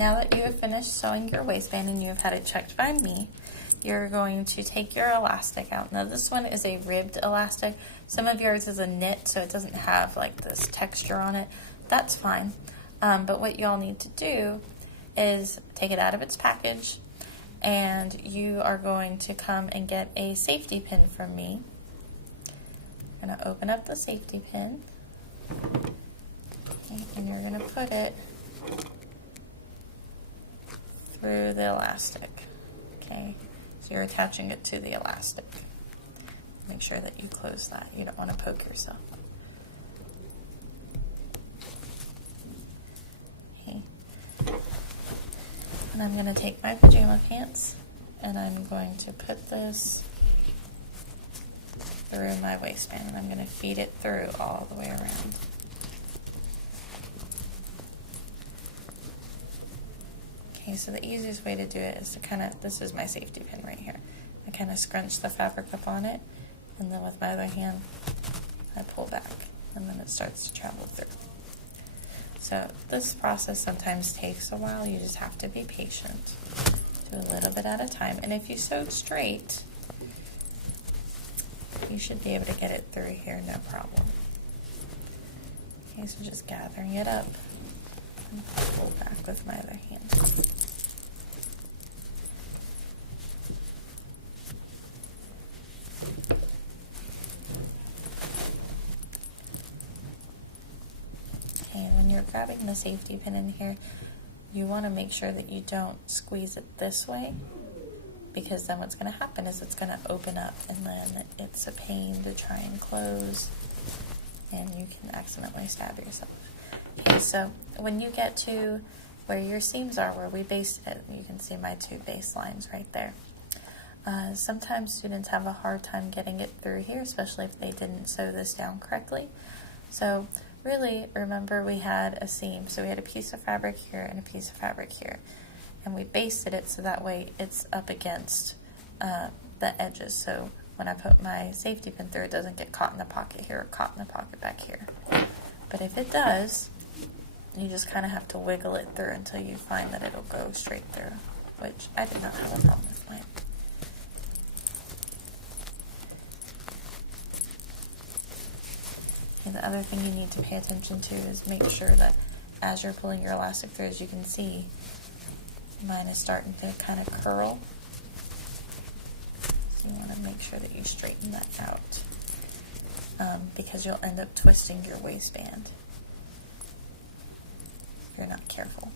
Now that you have finished sewing your waistband and you have had it checked by me, you're going to take your elastic out. Now this one is a ribbed elastic. Some of yours is a knit, so it doesn't have like this texture on it. That's fine. But what y'all need to do is take it out of its package, and you are going to come and get a safety pin from me. I'm going to open up the safety pin, and you're going to put it through the elastic. Okay, so you're attaching it to the elastic. Make sure that you close that. You don't want to poke yourself. Okay. And I'm going to take my pajama pants and I'm going to put this through my waistband, and I'm going to feed it through all the way around. Okay, so the easiest way to do it is to kind of, this is my safety pin right here. I kind of scrunch the fabric up on it, and then with my other hand, I pull back, and then it starts to travel through. So this process sometimes takes a while. You just have to be patient. Do a little bit at a time. And if you sewed straight, you should be able to get it through here, no problem. Okay, so just gathering it up and pull back with my other hand. Okay, and when you're grabbing the safety pin in here, you want to make sure that you don't squeeze it this way, because then what's going to happen is it's going to open up, and then it's a pain to try and close, and you can accidentally stab yourself. Okay, so when you get to where your seams are, where we basted it, you can see my two base lines right there. Sometimes students have a hard time getting it through here, especially if they didn't sew this down correctly. So really, remember we had a seam, so we had a piece of fabric here and a piece of fabric here. And we basted it so that way it's up against the edges. So when I put my safety pin through, it doesn't get caught in the pocket here or caught in the pocket back here. But if it does, you just kind of have to wiggle it through until you find that it'll go straight through, which I did not have a problem with mine. And the other thing you need to pay attention to is make sure that as you're pulling your elastic through, as you can see, mine is starting to kind of curl. So you want to make sure that you straighten that out, because you'll end up twisting your waistband if you're not careful.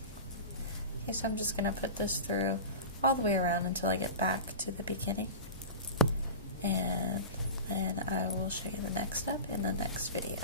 Okay, so I'm just going to put this through all the way around until I get back to the beginning, and then I will show you the next step in the next video.